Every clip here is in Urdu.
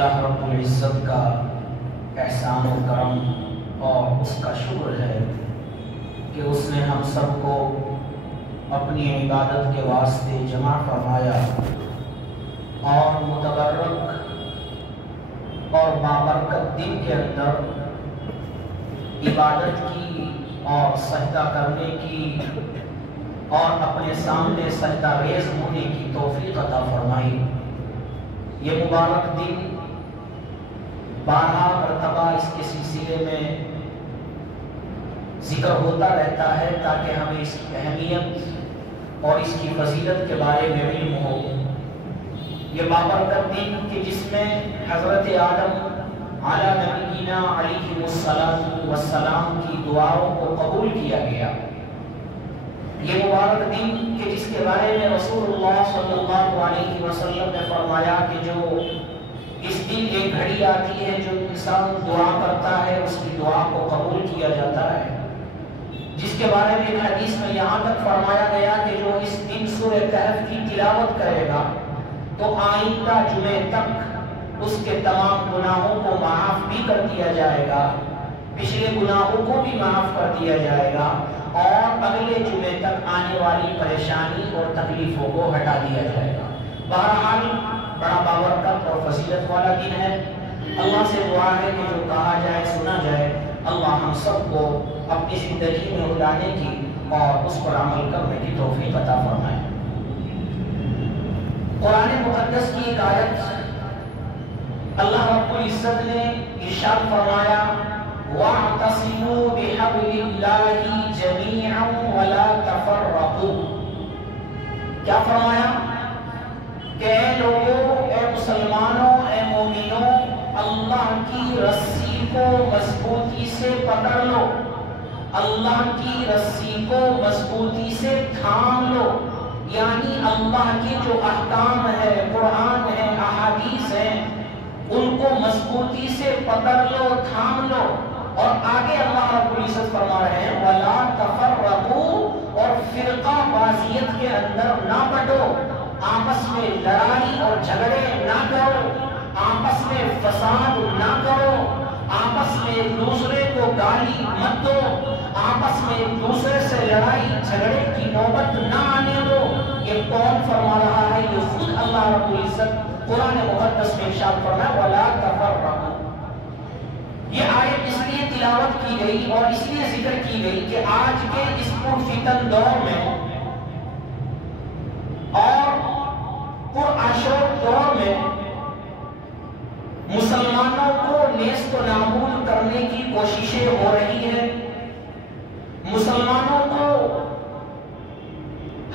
اللہ رب العزت کا احسان و کرم اور اس کا شکر ہے کہ اس نے ہم سب کو اپنی عبادت کے واسطے جمع فرمایا اور متبرک اور بابرکت دن کے اندر عبادت کی اور سجدہ کرنے کی اور اپنے سامنے سجدہ ریز ہونے کی توفیق عطا فرمائی۔ یہ مبارک دن بارہا مرتبہ اس کے سلسلے میں ذکر ہوتا رہتا ہے تاکہ ہمیں اس کی اہمیت اور اس کی فضیلت کے بارے میں علم ہو۔ یہ بابرکت دن کہ جس میں حضرت آدم علی نبینا علیہ السلام کی دعاؤں کو قبول کیا گیا۔ یہ مبارک دن کہ جس کے بارے میں رسول اللہ صلی اللہ علیہ وسلم نے فرمایا کہ جو اس دن ایک گھڑی آتی ہے جو انسان دعا کرتا ہے اس کی دعا کو قبول کیا جاتا ہے، جس کے بارے میں ایک حدیث میں یہاں تک فرمایا گیا کہ جو اس دن سورہ کہف کی تلاوت کرے گا تو آئندہ جمعے تک اس کے تمام گناہوں کو معاف بھی کر دیا جائے گا، پچھلے گناہوں کو بھی معاف کر دیا جائے گا اور اگلے جمعے تک آنے والی پریشانی اور تکلیفوں کو ہٹا دیا جائے گا۔ بہرحال بڑا بابرکت اور فضیلت والا دن ہے۔ اللہ سے دعا ہے کہ جو کہا جائے سنا جائے، اللہ ہم سب کو اپنی زندگی میں اٹھانے کی اور اس پر عمل کرنے کی توفیق عطا فرمائے۔ قرآن مقدس کی ایک آیت اللہ رب العزت نے ارشاد فرمایا وَاعْتَصِمُوا بِحَبْلِ اللَّهِ جَمِيعًا وَلَا تَفَرَّقُوا۔ کیا فرمایا کہ اے لوگوں، اے مسلمانوں، اے مومنوں، اللہ کی رسی کو مضبوطی سے پکڑ لو، اللہ کی رسی کو مضبوطی سے تھام لو، یعنی اللہ کے جو احکام ہے، قرآن ہے، احادیث ہیں، ان کو مضبوطی سے پکڑ لو، تھام لو۔ اور آگے اللہ رب العزت فرما رہے ہیں وَلَا تَفَرَّقُوا، اور فرقہ بازیت کے اندر نہ بٹو، آپس میں لڑائی اور جھگڑے نہ کرو، آپس میں فساد نہ کرو، آپس میں ایک دوسرے کو گالی مت دو، آپس میں ایک دوسرے سے لڑائی جھگڑے کی نوبت نہ آنے دو۔ یہ کون فرما رہا ہے؟ یہ خود اللہ رب العزت قرآن مقدس میں ارشاد فرمایا وَلَا تَفَرَّقُوا۔ یہ آیت اس لیے تلاوت کی گئی اور اس لیے ذکر کی گئی کہ آج کے اس پرفتن دور میں اور پرآشوب دور میں مسلمانوں کو نیست و نابود کرنے کی کوششیں ہو رہی ہیں، مسلمانوں کو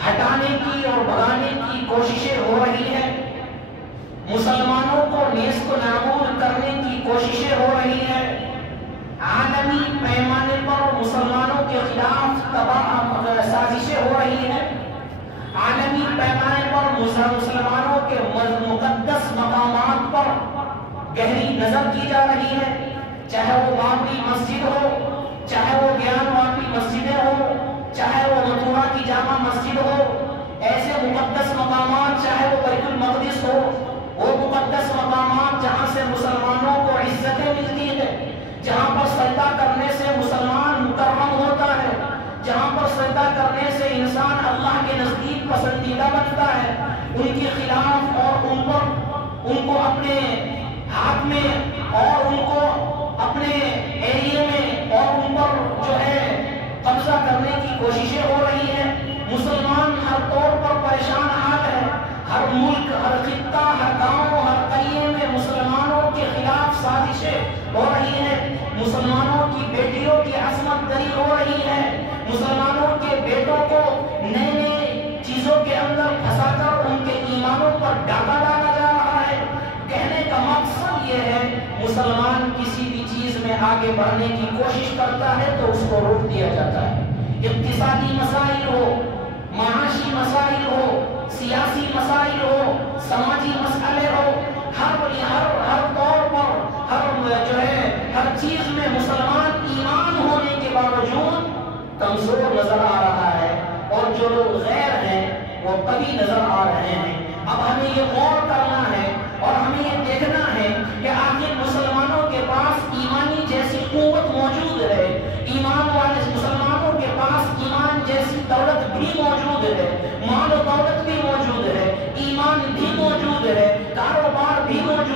ہٹانے کی اور بھگانے کی کوششیں ہو رہی ہیں، مسلمانوں کو نیست و نابود کرنے کی کوششیں ہو رہی ہیں، عالمی پیمانے پر مسلمانوں کے خلاف تباہ سازشیں ہو رہی ہیں، عالمی پیمانے پر مسلمانوں کے مقدس مقامات پر گہری نظر کی جا رہی ہے، چاہے وہ بابری مسجد ہو، چاہے وہ گیان واپی مسجدیں ہو، چاہے وہ متھرا کی جامع مسجد ہو، ایسے مقدس مقامات چاہے وہ بیت المقدس ہو، وہ مقدس مقامات جہاں سے مسلمانوں کو عزتیں ملتی ہیں، جہاں پر سجدہ کرنے سے مسلمان مکرم ہوتا ہے، جہاں پر سجدہ کرنے سے انسان اللہ کے نزدیک پسندیدہ بنتا ہے، ان کے خلاف اور ان کو اپنے ہاتھ میں اور ان کو اپنے ایریے میں اور ان پر جو ہے قبضہ کرنے کی کوششیں ہو رہی ہیں۔ مسلمان ہر طور پر پریشان حال ہے، ہر ملک، ہر خطہ، ہر گاؤں، ہر قریے میں مسلمانوں کے خلاف سازشیں ہو رہی ہیں، مسلمانوں کی بیٹیوں کی عصمت دری ہو رہی ہے، مسلمانوں کے بیٹوں کو نئے نئے چیزوں کے اندر پھنسا کر ان کے ایمانوں پر ڈاکہ ڈالا جا رہا ہے۔ کہنے کا مقصد یہ ہے مسلمان کسی بھی چیز میں آگے بڑھنے کی کوشش کرتا ہے تو اس کو روک دیا جاتا ہے، اقتصادی مسائل ہو، معاشی مسائل ہو، سیاسی مسائل ہو، سماجی مسئلے ہو، ہر طور پر ہر چیز میں مسلمان ایمان ہونے کے باوجود کمزور نظر آ رہا ہے اور جو لوگ غیر ہیں وہ قوی نظر آ رہے ہیں۔ اب ہمیں یہ غور کرنا ہے اور ہمیں یہ دیکھنا ہے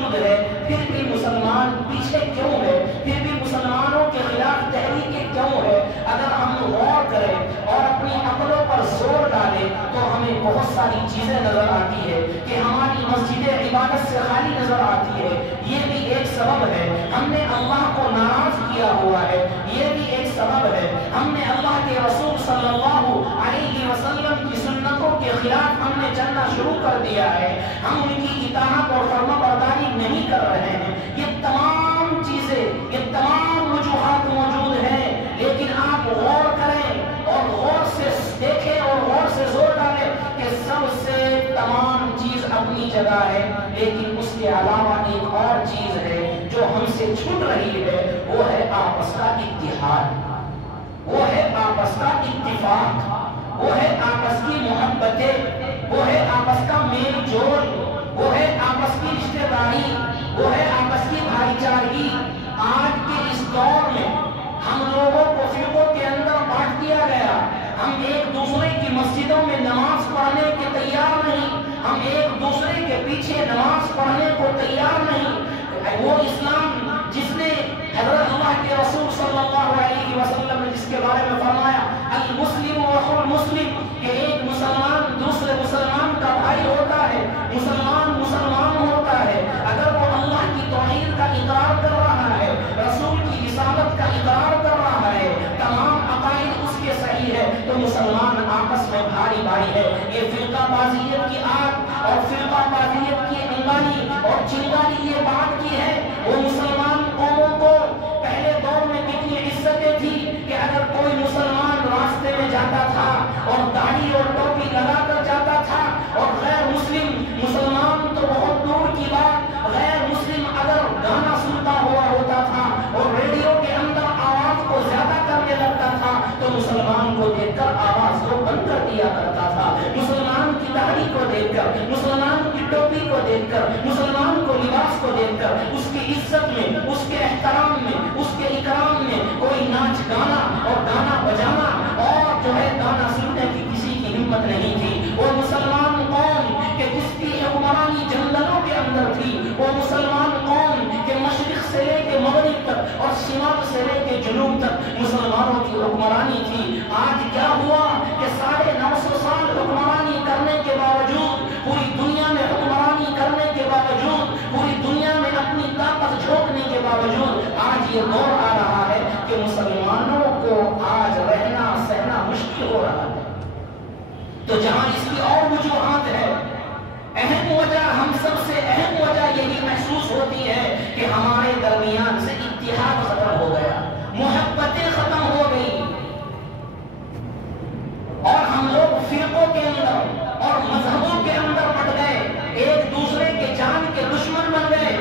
موجود ہے پھر بھی مسلمان پیچھے کیوں ہے؟ پھر بھی مسلمانوں کے خلاف تحریکیں کیوں ہے؟ اگر ہم غور کریں اور اپنی عقلوں پر زور ڈالیں تو ہمیں بہت ساری چیزیں نظر آتی ہے کہ ہماری مسجدیں عبادت سے خالی نظر آتی ہے. یہ بھی ایک سبب ہے ہم نے اللہ کو ناراض کیا ہوا ہے. یہ بھی ایک سبب ہے ہم نے اللہ کے رسول صلی اللہ علیہ وسلم کی سنتوں کے خلاف ہم نے چلنا شروع کر دیا ہے. ہم ان کی اطاعت اور فرما برداری نہیں کر رہے ہیں. یہ تمام چیزیں، یہ تمام وجوہات موجود ہیں، لیکن آپ غور کریں اور غور سے دیکھیں اور غور سے زور ڈالیں کہ سب سے تمام چیز اپنی جگہ ہے، لیکن اس کے علاوہ ایک اور چیز ہے جو ہم سے چھوٹ رہی ہے، وہ ہے آپس کا اتحاد، وہ ہے آپس کا اتفاق، وہ ہے آپس کی محبتیں، وہ ہے آپس کا میل جول، وہ ہے آپس کی رشتہ داری، وہ ہے آپس کی بھائی چارگی. آج کے اس دور میں ہم لوگوں کو فرقوں کے اندر بانٹ دیا گیا. ہم ایک دوسرے کی مسجدوں میں نماز پڑھنے کے تیار نہیں، ہم ایک دوسرے کے پیچھے نماز پڑھنے کو تیار نہیں. وہ اسلام جس نے حضرت اللہ کے رسول صلی اللہ علیہ وسلم نے جس کے بارے میں فرمایا المسلم اخو المسلم، کہ ایک مسلمان دوسرے مسلمان کا بھائی ہوتا ہے، مسلمان مسلمان ہوتا ہے. اگر وہ اللہ کی توحید کا اقرار کر رہا ہے، رسول کی رسالت کا اقرار کر رہا ہے، تمام عقائد اس کے صحیح ہے، تو مسلمان آپس میں بھائی بھائی ہے. یہ فرقہ بازیت کی آگ اور فرقہ بازیت کی انگاری اور چنگاری یہ بات کی ہے. وہ مسلمان قوموں کو پہلے دور میں کتنی عزتیں تھی کہ اگر کوئی مسلمان راستے میں جاتا تھا اور داڑھی اور ٹوپی لگا کر جاتا تھا اور غیر مسلم مسلمان تو بہت دور کی بات، غیر مسلم اگر گانا سنتا ہوا ہوتا تھا اور ریڈیو کے اندر آواز کو زیادہ کرنے لگتا تھا تو مسلمان کو دیکھ کر آواز کو بند کر دیا کرتا تھا. مسلمان کی داڑھی کو دیکھ کر، مسلمان کی ٹوپی کو دیکھ کر، مسلمان کو لباس کو دیکھ کر اس کی عزت میں، اس کے احترام میں، اس کے اکرام میں کوئی ناچ گانا اور گانا بجانا اور جو ہے گانا سننے کی کسی کی ہمت نہیں تھی. وہ مسلمان قوم کہ جس کی حکمرانی جنگلوں کے اندر تھی، وہ مسلمان قوم کہ مشرق سے لے کے مغرب تک اور شمال سے لے کے جنوب تک مسلمانوں کی حکمرانی تھی. آج کیا ہوا کہ 950 سال حکمرانی کرنے کے باوجود، پوری دنیا میں حکمرانی کرنے کے باوجود، پوری دنیا میں اپنی طاقت جھونکنے کے باوجود آج یہ دور آ رہا ہے کہ مسلمانوں کو آج رہنا سہنا مشکل ہو رہا ہے. تو جہاں اس کی اور وجوہات ہے، اہم وجہ، ہم سب سے اہم وجہ یہی محسوس ہوتی ہے کہ ہمارے درمیان سے اتحاد ختم ہو گیا، محبتیں ختم ہو گئی اور ہم لوگ فرقوں کے اندر اور مذہبوں کے اندر بٹ گئے، ایک دوسرے کے جان کے دشمن بن گئے.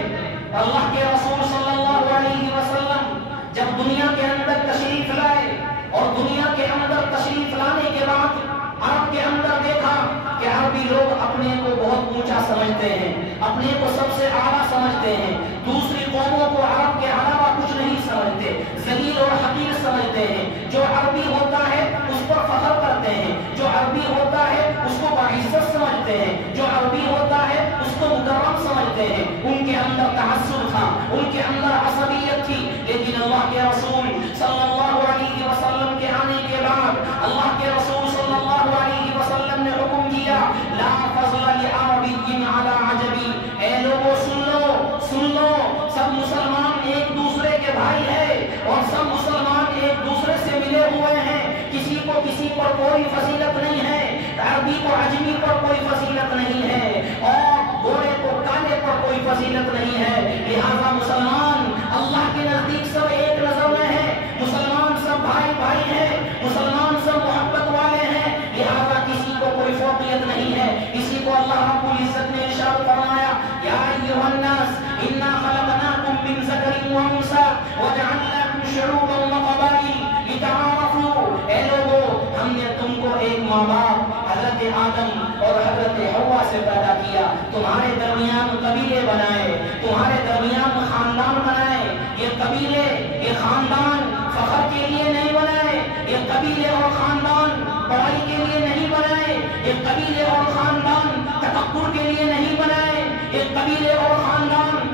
اللہ کے رسول صلی اللہ علیہ وسلم جب دنیا کے اندر تشریف لائے اور دنیا کے اندر تشریف لانے کے بعد عرب کے اندر دیکھا کہ عربی لوگ اپنے کو بہت اونچا سمجھتے ہیں، اپنے کو سب سے اعلیٰ سمجھتے ہیں، دوسری قوموں کو عرب کے علاوہ کچھ نہیں سمجھتے، ذلیل اور حقیر سمجھتے ہیں. جو عربی ہوتا ہے اس پر فخر کرتے ہیں، جو عربی ہوتا ہے اس کو باعزت سمجھتے ہیں، جو عربی ہوتا ہے اس کو مکرم سمجھتے ہیں. ان کے اندر تعصب تھا، ان کے اندر عصبیت تھی. لیکن اللہ کے رسول صلی اللہ علیہ وسلم کے آنے کے بعد اللہ کے رسول صلی اللہ علیہ وسلم نے حکم دیا لا فضل لعربی علی عجبی. اے لوگوں سن لو، سن لو، سب مسلمان ایک دوسرے کے بھائی ہیں اور سب مسلمان ایک دوسرے سے ملے ہوئے ہیں. کسی کو کسی پر کوئی فضیلت نہیں ہے، عربی کو عجمی پر کوئی فضیلت نہیں ہے اور گورے کو کالے پر کوئی فضیلت نہیں ہے. لہذا مسلمان اللہ کے نزدیک سب ایک نظر میں ہیں، مسلمان سب بھائی بھائی ہیں، مسلمان سب محبت والے ہیں. لہذا کسی کو کوئی فوقیت نہیں ہے. اسی کو اللہ رب العزت نے ارشاد فرمایا یا ایھا الناس انا خلقناکم من ذکر و انثی وجعلناکم شعوبا وقبائل لتعارفوا. اے لوگوں، ہم نے تم کو ایک ماں باپ حضرت آدم اور حضرت حوا سے پیدا کیا، تمہارے درمیان قبیلے بنائے، تمہارے درمیان خاندان بنائے. یہ قبیلے، یہ خاندان فخر کے لیے نہیں بنائے، یہ قبیلے اور خاندان بڑائی کے لیے نہیں بنائے، یہ قبیلے اور خاندان تکبر کے لیے نہیں بنائے، یہ قبیلے اور خاندان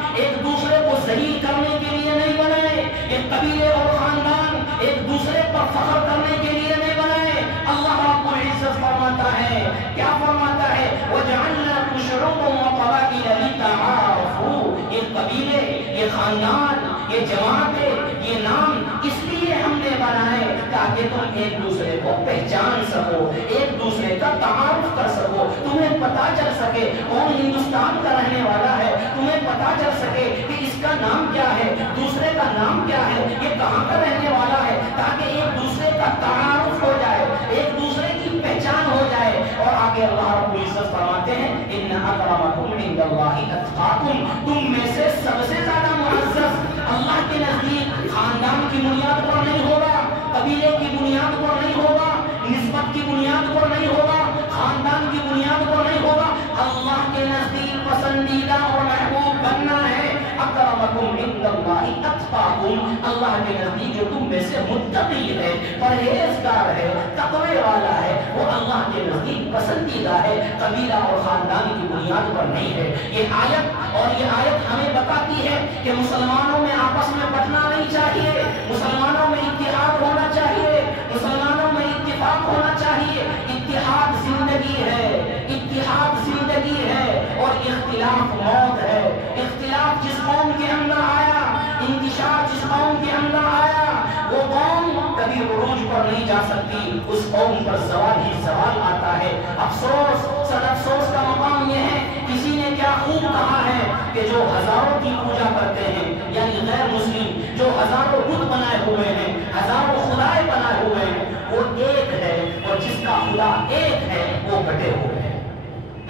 کیا فرماتا ہے وَجَعَلْنَاكُمْ شُعُوبًا وَقَبَائِلَ لِتَعَارَفُوا، یہ قبیلے، یہ خاندان، یہ جماعتیں، یہ نام اس لیے ہم نے بنائے تاکہ تم ایک دوسرے کو پہچان سکو، ایک دوسرے کا تعارف کر سکو، تمہیں پتا چل سکے کون ہندوستان کا رہنے والا ہے، تمہیں پتا چل سکے کہ اس کا نام کیا ہے، دوسرے کا نام کیا ہے، یہ کہاں کا رہنے والا ہے، تاکہ ایک دوسرے کا تعارف ہو جائے، ایک دوسرے کی پہچان ہو جائے۔ اور آگے اللہ رب العزت فرماتے ہیں ان اکرمکم عند اللہ اتقاکم، تم میں سے سب سے زیادہ معزز اللہ کے نزدیک خاندان کی بنیاد پر نہیں ہوگا، قبیلے کی بنیاد پر نہیں ہوگا، نسبت کی بنیاد پر نہیں ہوگا، خاندان کی بنیاد پر نہیں ہوگا، اللہ کے نزدیک پسندیدہ اور محبوب بننا ہے۔ اکرمکم عند اللہ اتقاکم، اللہ کے نزدیک جو تم میں سے متقی ہے، پرہیزگار ہے، تقوی والا ہے، وہ اللہ کے نزدیک پسندیدہ ہے، قبیلہ اور خاندان کی بنیاد پر نہیں ہے۔ یہ آیت ہمیں بتاتی ہے کہ مسلمانوں میں آپس میں بٹنا نہیں چاہیے، مسلمانوں میں اتحاد ہونا چاہیے، مسلمانوں میں اتفاق ہونا چاہیے۔ اتحاد زندگی ہے، اتحاد زندگی ہے، اور اختلاف موت ہے۔ اختلاف جس قوم کے اندر آیا، انتشار جس قوم کے اندر آیا، وہ قوم کبھی عروج پر نہیں جا سکتی، اس قوم پر زوال ہی زوال آتا ہے۔ افسوس، صد افسوس کا مقام یہ ہے، کسی نے کیا خوب کہا ہے کہ جو ہزاروں کی پوجا کرتے ہیں، یعنی غیر مسلم جو ہزاروں بت بنائے ہوئے ہیں، ہزاروں خدائے بنائے ہوئے ہیں، وہ ایک ہے، اور جس کا خدا ایک ہے وہ بٹے ہوئے ہیں۔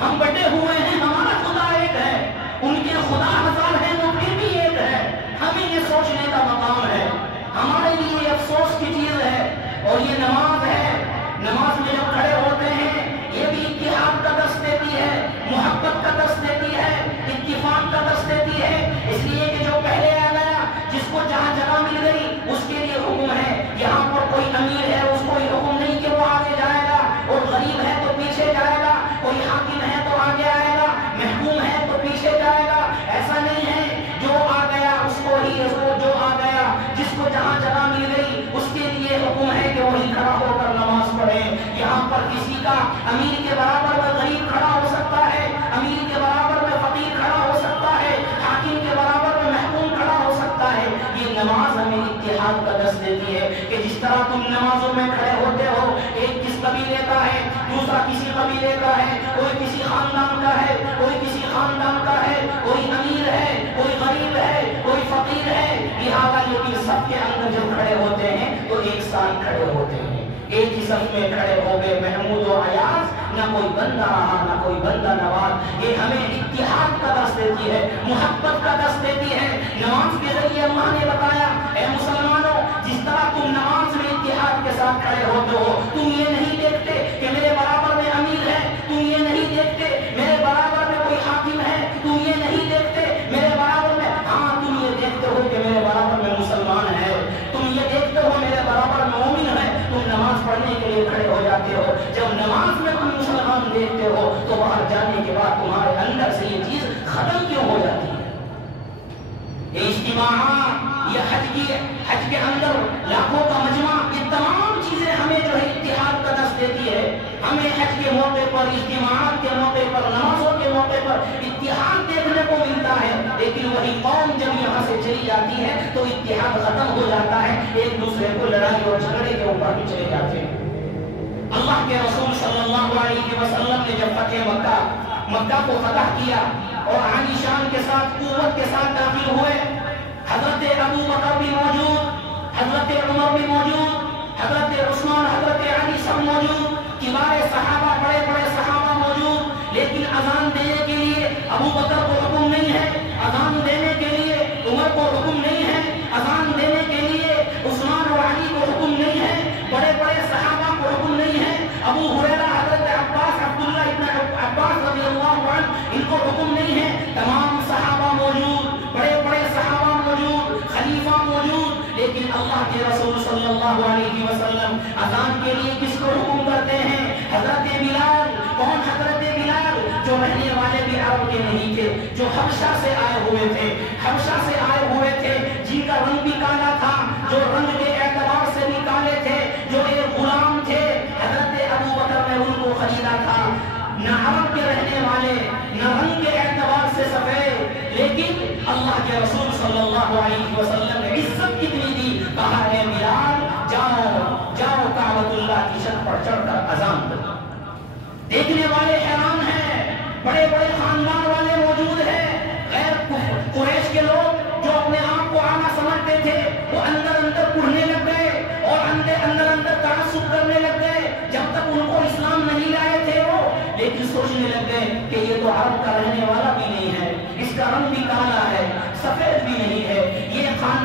ہم بٹے ہوئے ہیں، ہمارا خدا ایک ہے، ان کے خدا ہزار ہیں، وہ پھر بھی ایک ہے۔ ہمیں یہ سوچنے کا مقام ہے، ہمارے لیے افسوس کی چیز ہے۔ اور یہ نماز ہے، نماز میں جب کھڑے ہوتے ہیں یہ بھی اتحاد کا درس دیتی ہے، محبت کا درس دیتی ہے، اتفاق کا درس دیتی ہے، اس لیے کہ جو پہلے آ گیا، جس کو جہاں جگہ مل گئی اس کے لیے حکم ہے۔ یہاں پر کوئی امیر ہے اس کو یہ حکم نہیں کہ وہ آگے جائے گا، اور غریب ہے تو پیچھے جائے گا، کوئی حاکم ہے تو آگے آئے گا، محکوم ہے تو پیچھے جائے گا، ایسا نہیں ہے۔ جو آ گیا اس کو ہی، جو آ گیا جس کو جہاں جگہ مل گئی اس کے لیے حکم ہے کہ وہی کھڑا ہو کر نماز پڑھے۔ یہاں پر کسی کا امیر کے برابر میں غریب کھڑا ہو سکتا ہے، امیر کے برابر میں فقیر کھڑا ہو سکتا ہے، حاکم کے برابر میں محکوم کھڑا ہو سکتا ہے۔ یہ نماز ہمیں اتحاد کا درس دیتی ہے کہ جس طرح تم نمازوں میں کھڑے ہوتے ہو، ایک کس قبیلے کا ہے، دوسرا کسی قبیلے کا ہے، کوئی کسی خاندان کا ہے، کوئی کسی خاندان کا ہے، کوئی امیر ہے، کوئی غریب ہے، کوئی فقیر ہے، لہذا لیکن سب کے اندر جب کھڑے ہوتے ہیں تو ایک ساتھ کھڑے ہوتے ہیں، ایک ہی صف میں کھڑے ہو گئے، محمود و ایاز، نہ کوئی بندہ رہا نہ کوئی بندہ نواز۔ یہ ہمیں اتحاد کا درس دیتی ہے، محبت کا درس دیتی ہے۔ نماز کے ذریعے اللہ نے بتایا اے مسلمانوں، جس طرح تم نماز میں اتحاد کے ساتھ کھڑے ہوتے ہو، تم یہ نہیں دیکھتے کہ میرے برابر میں امیر ہے، تم یہ نہیں دیکھتے میرے برابر میں کوئی حاکم ہے، تم یہ نہیں دیکھتے میرے برابر میں، ہاں تم یہ دیکھتے ہو کہ میرے برابر میں مسلمان ہے، تم یہ دیکھتے ہو میرے برابر میں مومن ہے، تم نماز پڑھنے کے لیے کھڑے ہو جاتے ہو۔ جب نماز میں تم مسلمان دیکھتے ہو تو باہر جانے کے بعد تمہارے اندر سے یہ چیز ختم کیوں ہو جاتی ہے؟ یہ اجتماعات، یہ حج کے اندر لاکھوں کا مجمع، یہ تمام چیزیں ہمیں جو ہے اتحاد کا درس دیتی ہے۔ ہمیں حج کے موقع پر، اجتماعات کے موقع پر، نمازوں کے موقع پر اتحاد دیکھنے کو ملتا ہے، لیکن وہی قوم جب یہاں سے چلی جاتی ہے تو اتحاد ختم ہو جاتا ہے، ایک دوسرے کو لڑائی اور جھگڑے کے اوپر بھی چلے جاتے ہیں۔ اللہ کے رسول صلی اللہ علیہ وسلم نے جب مکہ کو فتح کیا اور عالی شان کے ساتھ، قوت کے ساتھ داخل ہوئے، حضرت ابو بکر بھی موجود، حضرت عمر بھی موجود، حضرت عثمان، حضرت علی سب موجود، کبار صحابہ، بڑے بڑے صحابہ موجود، لیکن اذان دینے کے لیے ابو بکر کو حکم نہیں ہے، اذان دینے کے لیے عمر کو حکم نہیں ہے، اذان دینے کے لیے عثمان اور علی کو حکم نہیں ہے، بڑے بڑے صحابہ کو حکم نہیں ہے، ابو ہریرہ، حضرت عباس، عبداللہ ابن عباس رضی اللہ عنہ، ان کو حکم نہیں ہے۔ تمام صحابہ موجود، بڑے بڑے صحابہ موجود، خلیفہ موجود، لیکن اللہ کے رسول صلی اللہ علیہ وسلم اذان کے لیے کس کو حکم کرتے ہیں؟ حضرت بلال۔ کون حضرت بلال؟ جو رہنے والے بھی عرب کے نہیں تھے، جو حبشہ سے آئے ہوئے تھے، حبشہ سے آئے ہوئے تھے، جن کا رنگ بھی کالا تھا، جو رنگ کے اعتبار سے بھی کالے تھے، جو ایک غلام تھے، حضرت ابو بکر نے ان کو خریدا تھا۔ رسول صلی اللہ علیہ وسلم نے عزت کتنی دی، کہا اے بلال جاؤ جاؤ کعبۃ اللہ کی چھت پر چڑھ کر اذان دو۔ دیکھنے والے حیران ہیں، بڑے بڑے خاندان والے موجود ہیں، غیر قریش کے لوگ جو اپنے آپ کو آنا سمجھتے تھے وہ اندر اندر پڑھنے لگ گئے اور اندر اندر تعصب کرنے لگ گئے، جب تک ان کو اسلام نہیں لائے تھے وہ، لیکن سوچنے لگ گئے کہ یہ تو عرب کا رہنے والا بھی نہیں ہے، اس کا رنگ بھی کالا ہے، سفید بھی نہیں ہے،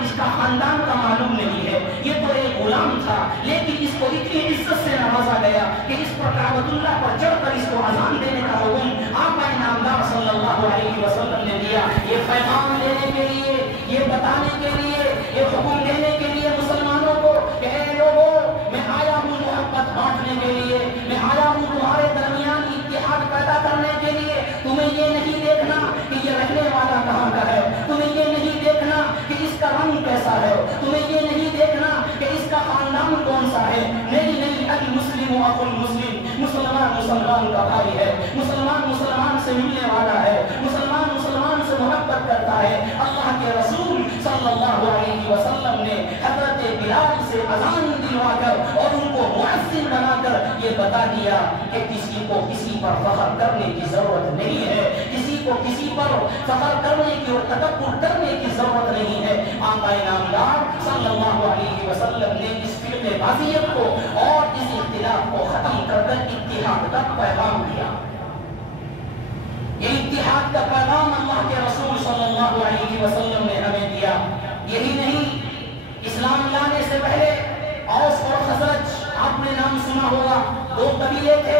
اس کا خاندان کا معلوم نہیں ہے، یہ تو ایک غلام تھا، لیکن اس کو اتنی عزت سے نوازا گیا کہ اس پر کعبۃ اللہ پر چڑھ کر اس کو اذان دینے کا حکم آقا نامدار صلی اللہ علیہ وسلم نے دیا۔ یہ پیغام دینے کے لیے، یہ بتانے کے لیے، یہ حکم دینے کے لیے مسلمانوں کو کہ اے لوگوں میں آیا ہوں محبت بانٹنے کے لیے، میں آیا ہوں تمہارے درمیان اتحاد پیدا کرنے کے لیے۔ تمہیں یہ نہیں دیکھنا کہ یہ رہنے والا کہاں کا ہے، تمہیں یہ نہیں دیکھنا کہ اس کا رنگ کیسا ہے، تمہیں یہ نہیں دیکھنا کہ اس کا خاندان کون سا ہے، نہیں نہیں، المسلم اخو المسلم، مسلمان مسلمان کا بھائی ہے، مسلمان مسلمان سے ملنے والا ہے، مسلمان مسلمان سے محبت کرتا ہے۔ اللہ کے رسول صلی اللہ علیہ وسلم نے حضرت بلال سے اذان دلوا کر اور ان کو مؤذن بنا کر یہ بتا دیا کہ کسی کو کسی پر فخر کرنے کی ضرورت نہیں ہے، کسی کو کسی پر فخر کرنے کی اور تکبر کرنے کی ضرورت نہیں ہے۔ آقا نامدار صلی اللہ علیہ وسلم نے اس فرقے بازیت کو اور اس اختلاف کو ختم کر کر اتحاد کا پیغام دیا۔ یہ اتحاد کا پیغام اللہ کے رسول صلی اللہ علیہ وسلم نے ہمیں دیا۔ یہی نہیں، اسلام لانے سے پہلے اوس اور خزرج، آپ نے نام سنا ہوگا، دو قبیلے تھے،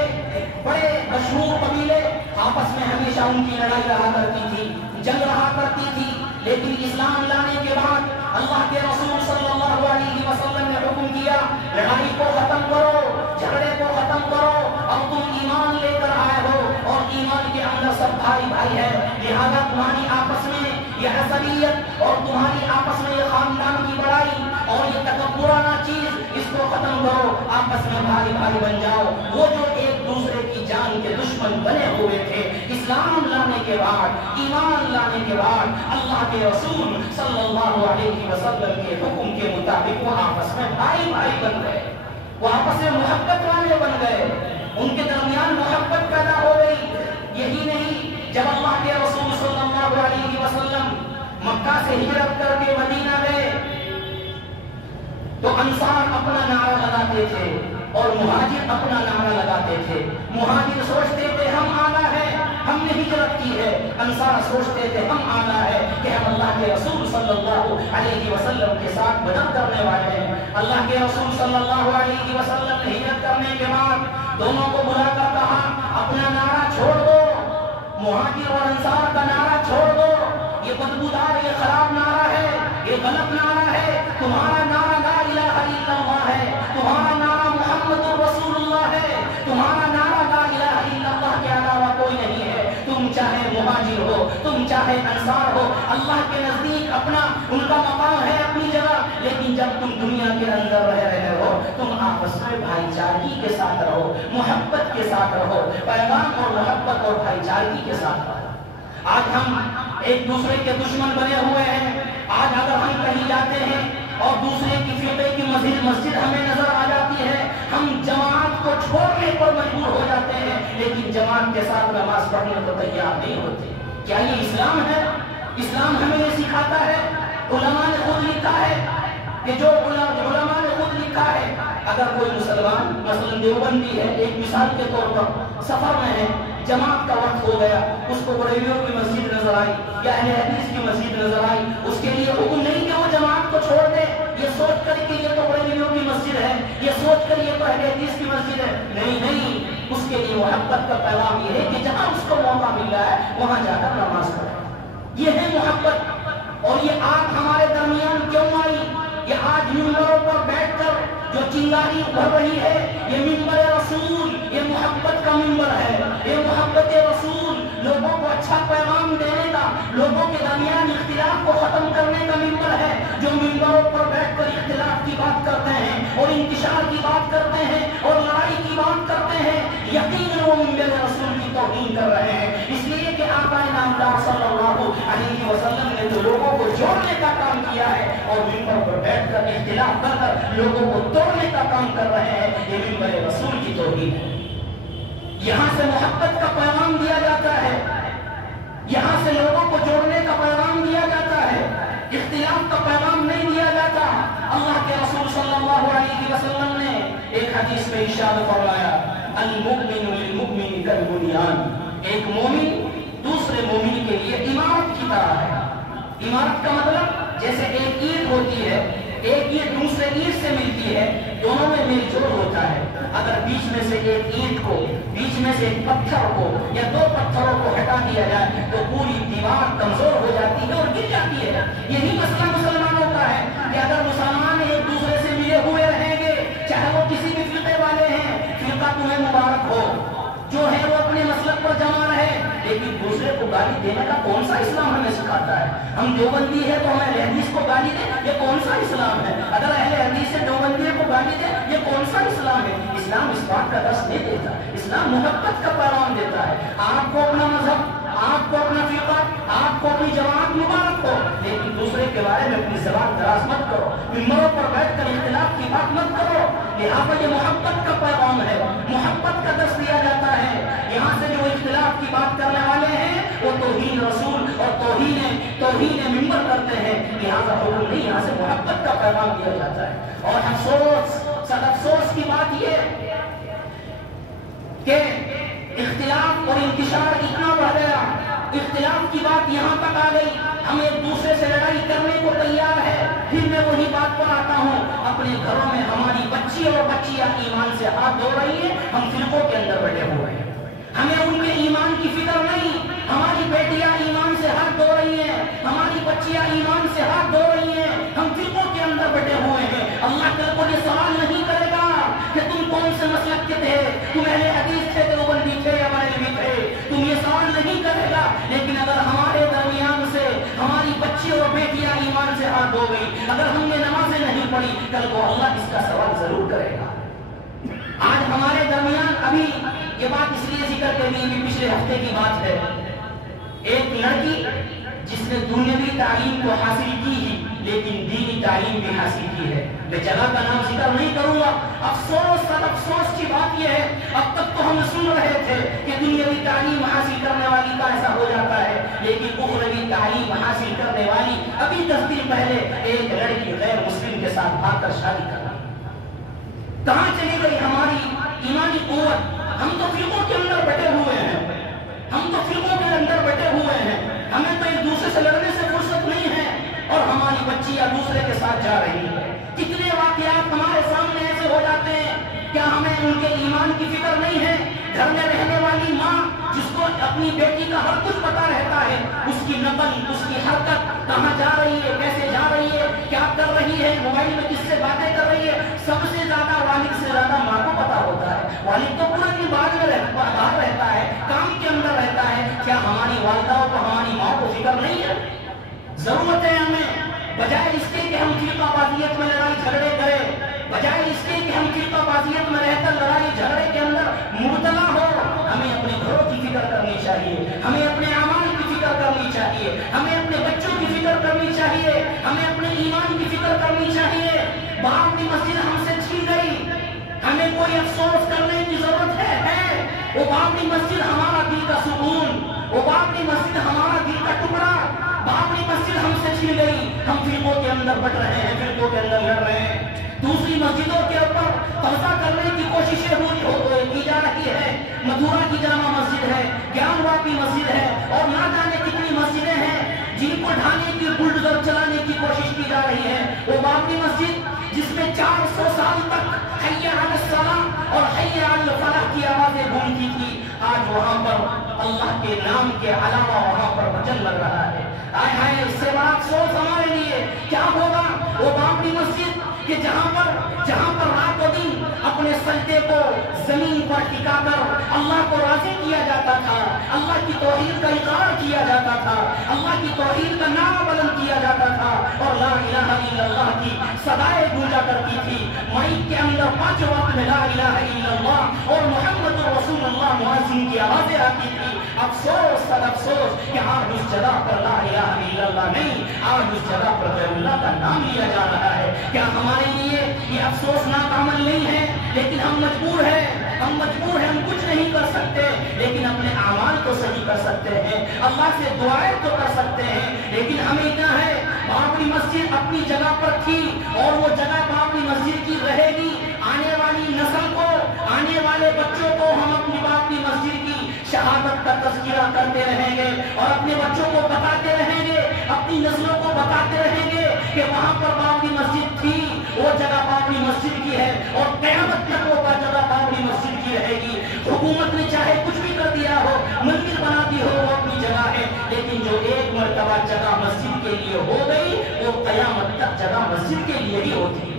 بڑے مشہور قبیلے، آپس میں ہمیشہ ان کی لڑائی رہا کرتی تھی، جنگ رہا کرتی تھی، لیکن اسلام لانے کے بعد اللہ کے رسول صلی اللہ علیہ وسلم نے حکم کیا لڑائی کو ختم کرو، جھگڑے کو ختم کرو، اب تم ایمان لے کر آئے ہو اور ایمان کے اندر سب بھائی بھائی ہے، لہذا تمہاری آپس میں یہ عصبیت اور تمہاری آپس میں یہ خاندان کی بڑائی اور یہ تکبرانہ چیز، اس کو ختم کرو، آپس میں بھائی بھائی بن جاؤ۔ وہ جو ایک دوسرے کی جان کے دشمن بنے ہوئے تھے، اسلام لانے کے بعد، ایمان لانے کے بعد اللہ کے رسول صلی اللہ علیہ وسلم کے حکم کے مطابق وہ آپس میں بھائی بھائی بن گئے، وہ آپس میں محبت والے بن گئے، ان کے درمیان محبت پیدا ہو گئی۔ یہی نہیں، جب اللہ کے رسول صلی اللہ علیہ وسلم مکہ سے ہجرت کر کے مدینہ گئے تو انصار اپنا نعرہ لگاتے تھے اور مہاجر اپنا نعرہ لگاتے تھے۔ مہاجر سوچتے تھے ہم آنا ہے، ہم نے ہجرت کی ہے، انصار سوچتے تھے ہم آنا ہے کہ ہم اللہ کے رسول صلی اللہ علیہ وسلم کے ساتھ مدد کرنے والے ہیں۔ اللہ کے رسول صلی اللہ علیہ وسلم نے ہجرت کرنے کے بعد دونوں کو بلا کر کہا اپنا نعرہ چھوڑ دو، مہاجر اور انصار کا نعرہ چھوڑ دو، یہ بدبودار، یہ خراب نعرہ ہے، یہ غلط نعرہ ہے، تمہارا نعرہ لا الہ الا اللہ ہے، تمہارا نعرہ محمد رسول اللہ ہے، تمہارا نعرہ لا الہ الا اللہ کے علاوہ کوئی نہیں ہے۔ تم چاہے مہاجر ہو، تم چاہے انصار ہو، اللہ کے نزدیک اپنا ان کا مقام ہے اپنی جگہ، لیکن جب تم دنیا کے اندر رہ رہے ہو تم آپس میں بھائی چارگی کے ساتھ رہو، محبت کے ساتھ رہو، پیغام اور محبت اور بھائی چارگی کے ساتھ رہو۔ آج ہم ایک دوسرے کے دشمن بنے ہوئے ہیں۔ آج اگر ہم کہیں جاتے ہیں اور دوسرے کی فرقے کی مسجد ہمیں نظر آ جاتی ہے، ہم جماعت کو چھوڑنے پر مجبور ہو جاتے ہیں، لیکن جماعت کے ساتھ نماز پڑھنے کو تیار نہیں ہوتے۔ کیا یہ اسلام ہے؟ اسلام ہمیں یہ سکھاتا ہے، علماء نے خود لکھا ہے کہ جو علماء نے خود لکھا ہے، اگر کوئی مسلمان مثلا دیوبندی ہے، ایک مثال کے طور پر سفر میں ہے، جماعت کا وقت ہو گیا، اس کو بریلویوں کی مسجد نظر آئی یا اہل حدیث کی مسجد نظر آئی، اس کے لیے حکم نہیں کہ وہ جماعت کو چھوڑ دے یہ سوچ کر کہ یہ تو بریلویوں کی مسجد ہے، یہ سوچ کر یہ تو اہل حدیث کی مسجد ہے، نہیں، اس کے لیے محبت کا پیغام یہ ہے کہ جہاں اس کو موقع مل رہا ہے وہاں جا کر نماز پڑھے۔ یہ ہے محبت۔ اور یہ آگ ہمارے درمیان کیوں آئی؟ یہ آج ممبروں پر بیٹھ کر جو چنگاری بڑھ رہی ہے، یہ ممبر رسول، یہ محبت کا ممبر ہے، یہ محبت رسول، لوگوں کو اچھا پیغام دینے کا، لوگوں کے درمیان اختلاف کو ختم کرنے کا ممبر ہے۔ جو ممبروں پر بیٹھ کر اختلاف کی بات کرتے ہیں اور انتشار کی بات کرتے ہیں اور لڑائی کی بات کرتے ہیں، یقیناً وہ ممبر رسول کی توہین کر رہے ہیں، اس لیے کہ آقا نامدار صلی اللہ علیہ وسلم نے تو لوگوں کو جوڑنے کا کام کیا ہے اور منبر پر بیٹھ کر اختلاف کر کر لوگوں کو توڑنے کا کام کر رہے ہیں. یہ منبر رسول کی توہین ہے. یہاں سے محبت کا پیغام دیا جاتا ہے, یہاں سے لوگوں کو جوڑنے کا پیغام دیا جاتا ہے, اختلاف کا پیغام نہیں دیا جاتا. اللہ کے رسول صلی اللہ علیہ وسلم نے ایک حدیث میں ارشاد فرمایا, المؤمن للمؤمن کالبنیان, ایک مومن دوسرے مومن کے لیے عمارت کی طرح ہے. عمارت کا مطلب جیسے ایک اینٹ ہوتی ہے, ایک اینٹ دوسرے اینٹ سے ملتی ہے, دونوں میں میل جول ہوتا ہے. اگر بیچ میں سے ایک اینٹ کو, بیچ میں سے ایک پتھر کو یا دو پتھروں کو ہٹا دیا جائے تو پوری دیوار کمزور ہو جاتی ہے اور گر جاتی ہے. یہی مسئلہ مسلمانوں کا ہے کہ اگر مسلمان ایک دوسرے سے ملے ہوئے رہیں گے, چاہے وہ کسی بھی فرقے والے ہیں, فرقہ تمہیں مبارک ہو, جو ہے وہ اپنے مسلک پر جمع رہے, لیکن دوسرے کو گالی دینے کا کون سا اسلام ہمیں سکھاتا ہے؟ ہم دیوبندی ہے تو ہمیں اہل حدیث کو گالی دیں, یہ کون سا اسلام ہے؟ اگر اہل حدیث سے دیوبندی کو گالی دیں, یہ کون سا اسلام ہے؟ اسلام اس بات کا درس نہیں دیتا, اسلام محبت کا پیغام دیتا ہے. آپ کو اپنا مذہب, آپ کو اپنا فرقہ, آپ کو اپنی جماعت مبارک ہو, لیکن دوسرے کے بارے میں اپنی زبان دراز مت کرو, منبروں پر بیٹھ کر اختلاف کی بات مت کرو. یہاں پر یہ محبت کا پیغام ہے, محبت کا درس دیا جاتا ہے. یہاں سے جو اختلاف کی بات کرنے والے ہیں وہ توہین رسول اور توہین منبر کرتے ہیں. لہٰذا حکم نہیں, یہاں سے محبت کا پیغام دیا جاتا ہے. اور افسوس, سب افسوس کی بات یہ کہ اختلاف اور انتشار اتنا بڑھ گیا, اختلاف کی بات یہاں تک آ گئی, ہم ایک دوسرے سے لڑائی کرنے کو تیار ہے. پھر میں وہی بات پر آتا ہوں, اپنے گھروں میں ہماری بچی اور بچیاں ایمان سے ہاتھ دھو رہی ہیں, ہم فرقوں کے اندر بیٹھے ہوئے ہیں, ہمیں ان کے ایمان کی فکر نہیں. ہماری بیٹیاں ایمان سے ہاتھ دھو رہی ہیں, ہماری بچیاں ایمان سے ہاتھ دھو رہی ہیں, ہم فرقوں کے اندر بیٹھے ہوئے ہیں. اللہ کل کو یہ سوال نہیں کرے گا کہ تم کون سے مسلک کے تھے, تم اہل حدیث تھے, دیوبندی تھے یا بریلوی تھے, تم یہ سوال نہیں کرے گا. لیکن اگر ہمارے درمیان سے ہماری بچی اور بیٹیاں ایمان سے ہاتھ دھو گئی, اگر ہم نے نمازیں نہیں پڑھی, کل کو اللہ اس کا سوال ضرور کرے گا. آج ہمارے درمیان ابھی یہ بات اس لیے ذکر کرنی ہے, پچھلے ہفتے کی بات ہے, ایک لڑکی جس نے دنیاوی تعلیم کو حاصل کی ہی لیکن دینی تعلیم بھی حاصل کی ہے. میں جگہ کا نام ذکر نہیں کروں گا. افسوس اور افسوس کی بات یہ ہے, اب تک تو ہم سن رہے تھے کہ دنیاوی تعلیم حاصل کرنے والی کا ایسا ہو جاتا ہے, لیکن اخروی تعلیم حاصل کرنے والی ابھی 10 دن پہلے ایک لڑکی غیر مسلم کے ساتھ بھاگ کر شادی کر رہی. کہاں چلی گئی ہماری ایمانی قوت؟ ہم تو فرقوں کے اندر بیٹھے ہوئے ہیں, ہم تو فرقوں کے اندر بیٹھے ہوئے ہیں, ہمیں تو ایک دوسرے سے لڑنے سے فرصت نہیں ہے, اور ہماری بچیاں دوسرے کے ساتھ جا رہی ہیں. کتنے واقعات ہمارے سامنے ایسے ہو جاتے ہیں, کیا ہمیں ان کے ایمان کی فکر نہیں ہے؟ گھر میں رہنے والی ماں جس کو اپنی بیٹی کا ہر کچھ پتا رہتا ہے, اس کی نقل, اس کی حرکت, کہاں جا رہی ہے, کیسے جا رہی ہے, کیا کر رہی ہے, موبائل میں کس سے باتیں کر رہی ہے, سب سے زیادہ والد سے زیادہ ماں کو پتا ہوتا ہے. والد تو پورے دن باہر رہتا ہے, کام کے اندر رہتا ہے. کیا ہماری والدہ کو, ہماری ماں کو فکر نہیں ہے؟ ضرورت ہے ہمیں, بجائے اس کے کہ ہم فرقہ بازیت میں لڑائی جھگڑے کریں, بجائے اس کے کہ ہم فرقہ بازیت میں رہ کر لڑائی جھگڑے کے اندر مبتلا ہو, ہمیں اپنے گھروں کی فکر کرنی چاہیے, ہمیں اپنے اعمال کی فکر کرنی چاہیے, ہمیں اپنے بچوں کی فکر کرنی چاہیے, ہمیں اپنے ایمان کی فکر کرنی چاہیے. باپ کی مسجد ہم سے چھین گئی, ہمیں کوئی افسوس کرنے کی ضرورت ہے. وہ باپ کی مسجد ہمارا دل کا سکون, وہ باپ کی مسجد ہمارا دل کا ٹکڑا, باپ کی مسجد ہم سے چھین گئی. ہم فرقوں کے اندر بٹ رہے ہیں, فرقوں کے اندر لڑ رہے ہیں, دوسری مسجدوں کے اوپر قبضہ کرنے کی کوششیں کی جا رہی ہے. مدھورا کی جامع مسجد ہے, گیان واپی مسجد ہے, اور نہ جانے کتنی مسجدیں ہیں جن کو ڈھانے کی, بلڈوزر چلانے کی کوشش کی جا رہی ہے. وہ باپ کی مسجد جس میں 400 سال تک حی علی الصلاۃ اور حی علی الفلاح کی آوازیں گونجتی تھی, آج وہاں پر اللہ کے نام کے علاوہ وہاں پر بھجن لگ رہا ہے. آئے ہائے, اس سے بڑا افسوس ہمارے لیے کیا ہوگا. وہ باپ کی مسجد کہ جہاں پر رات و دن اپنے سجدے کو زمین پر ٹکا کر اللہ کو راضی کیا جاتا تھا, اللہ کی توحید کا اقرار کیا جاتا تھا, اللہ کی توحید کا نام بلند کیا جاتا تھا, اور لا الہ الا اللہ کی صدائیں گونجا کرتی تھی. مائک کے اندر 5 وقت میں لا الہ الا اللہ اور محمد رسول اللہ مؤذن کی آوازیں آتی تھی. افسوس سد افسوس کہ آج اس جگہ پر لا الہ الا اللہ نہیں، آج اس جگہ پر غیر اللہ کا نام لیا جا رہا ہے۔ کیا ہمارے لیے یہ افسوسناک عمل نہیں ہے؟ لیکن ہم مجبور ہیں، ہم کچھ نہیں کر سکتے، لیکن اپنے اعمال کو صحیح کر سکتے ہیں، اللہ سے دعائیں تو کر سکتے ہیں، لیکن ہمیں کیا ہے، بابری مسجد اپنی جگہ پر تھی اور وہ جگہ بابری مسجد کی رہے گی۔ آنے والی نسل کو، آنے والے بچوں کو ہم اپنی بابری مسجد کی شہادت کا تذکرہ کرتے رہیں گے اور اپنے بچوں کو بتاتے رہیں گے، اپنی نسلوں کو بتاتے رہیں گے کہ وہاں پر بابری مسجد تھی، وہ جگہ بابری مسجد کی ہے اور قیامت تک وہ جگہ بابری مسجد کی رہے گی۔ حکومت نے چاہے کچھ بھی کر دیا ہو، مندر بنا دی ہو، وہ اپنی جگہ ہے، لیکن جو ایک مرتبہ جگہ مسجد کے لیے ہو گئی وہ قیامت تک جگہ مسجد کے لیے ہی ہوتی ہے۔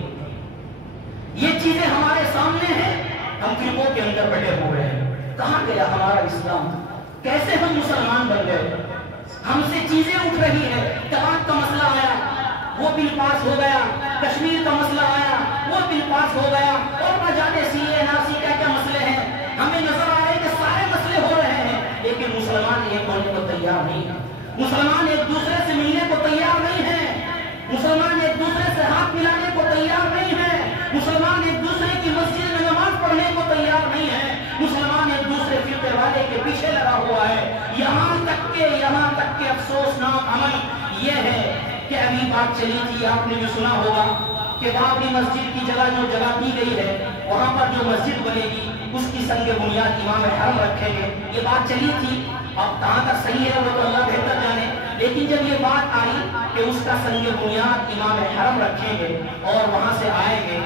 یہ چیزیں ہمارے سامنے ہیں، ہم فرقوں کے اندر بٹے ہوئے ہیں۔ کہاں گیا ہمارا اسلام؟ کیسے ہم مسلمان بن گئے؟ ہم سے چیزیں اٹھ رہی ہے، طلاق کا مسئلہ آیا وہ بل پاس ہو گیا، کشمیر کا مسئلہ آیا وہ بل پاس ہو گیا، اور نہ جانے سی اے NRC کیا کیا مسئلے ہیں۔ ہمیں نظر آ رہے کہ سارے مسئلے ہو رہے ہیں، لیکن مسلمان ایک ہونے کو تیار نہیں ہے، مسلمان ایک دوسرے سے ملنے کو تیار نہیں ہے، مسلمان ایک دوسرے سے ہاتھ ملانے کو تیار نہیں ہے، مسلمان ایک دوسرے کی مسجد میں نماز پڑھنے کو تیار نہیں ہے، مسلمان ایک دوسرے فرقے والے کے پیچھے لگا ہوا ہے۔ یہاں تک کہ افسوسناک عمل یہ ہے کہ ابھی بات چلی تھی، آپ نے بھی سنا ہوگا کہ بابری مسجد کی جگہ جو جگہ دی گئی ہے وہاں پر جو مسجد بنے گی اس کی سنگ بنیاد امام حرم رکھیں گے، یہ بات چلی تھی۔ اب کہاں تک صحیح ہے وہ تو اللہ بہتر جانے، لیکن جب یہ بات آئی کہ اس کا سنگ بنیاد امام حرم رکھیں گے اور وہاں سے آئیں گے،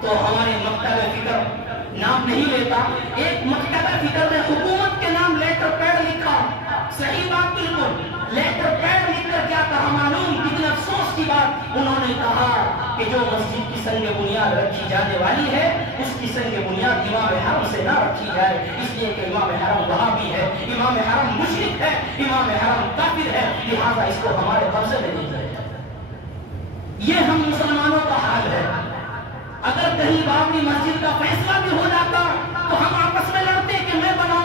تو ہمارے مکتب فکر نام نہیں لیتا، ایک مکتب فکر نے حکومت کے نام لیٹر پیڈ لکھا، صحیح بات بالکل، لیٹر پیڈ لکھ کر کیا کہا معلوم؟ کتنے افسوس کی بات، انہوں نے کہا کہ جو مسجد کی سنگ بنیاد رکھی جانے والی ہے اس کی سنگ بنیاد امام حرم سے نہ رکھی جائے، اس لیے کہ امام حرم وہابی ہے، امام حرم مشرک ہے، امام حرم کافر ہے، لہذا اس کو ہمارے قبضے میں نہیں جائے۔ یہ ہم مسلمانوں کا حال ہے۔ اگر کہیں بابری مسجد کا فیصلہ بھی ہو جاتا تو ہم آپس میں لڑتے کہ میں بناؤں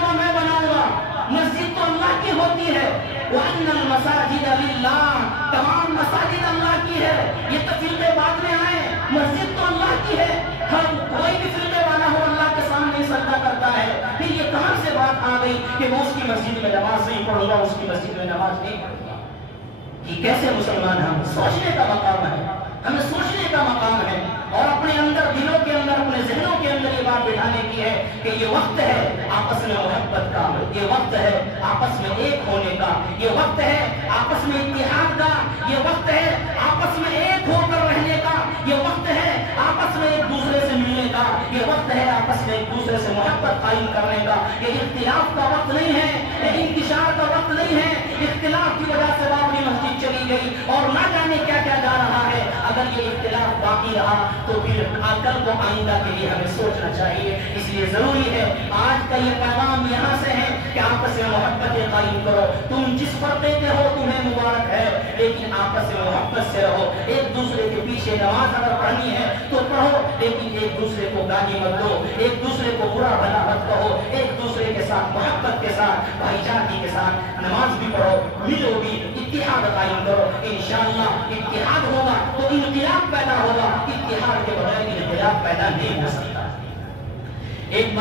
گا۔ مسجد تو اللہ کی ہوتی ہے، وَأَنَّ الْمَسَاجِدَ لِلَّهِ، تمام مساجد اللہ کی ہے۔ یہ تو فرقے بعد میں آئے، مسجد تو اللہ کی ہے، ہر کوئی بھی فرقے والا ہو اللہ کے سامنے سجدہ کرتا ہے، پھر یہ کہاں سے بات آ گئی کہ میں اس کی مسجد میں نماز نہیں پڑھوں گا، اس کی مسجد میں نماز نہیں پڑھوں گا؟ یہ کیسے مسلمان؟ ہم سوچنے کا مقام ہے، ہمیں سوچنے کا مقام ہے، اور اپنے اندر، دلوں کے اندر، اپنے ذہنوں کے اندر یہ بات بٹھانے کی ہے کہ یہ وقت ہے آپس میں محبت کا، یہ وقت ہے آپس میں ایک ہونے کا، یہ وقت ہے آپس میں اتحاد کا، یہ وقت ہے آپس میں ایک ہو کر رہنے کا، یہ وقت ہے آپس میں ایک دوسرے سے ملنے کا، یہ وقت ہے آپس میں ایک دوسرے سے محبت قائم کرنے کا۔ یہ اختلاف کا وقت نہیں ہے، یہ انتشار کا وقت نہیں ہے۔ اختلاف کی وجہ سے بابری مسجد چلی گئی اور نہ جانے کیا کیا جا رہا ہے۔ اگر یہ اختلاف باقی رہا تو پھر کل کو آئندہ کے لیے ہمیں سوچنا چاہیے۔ اس لیے ضروری ہے، آج کا یہ پیغام یہاں سے ہے کہ آپس میں محبت قائم کرو۔ تم جس فرقے کے ہو تمہیں مبارک ہے، لیکن آپس میں محبت سے رہو۔ ایک دوسرے کے پیچھے نماز اگر پڑھنی ہے تو پڑھو، لیکن ایک دوسرے کو گالی مت دو، ایک دوسرے کو برا بھلا مت کہو، ایک دوسرے کے ساتھ محبت کے ساتھ، بھائی چارگی کے ساتھ نماز بھی پڑھو، ملو بھی، اتحاد قائم کرو۔ انشاءاللہ اتحاد ہوگا تو انقلاب پیدا ہوگا، اتحاد کے بغیر انقلاب پیدا نہیں ہو سکتا۔ ایک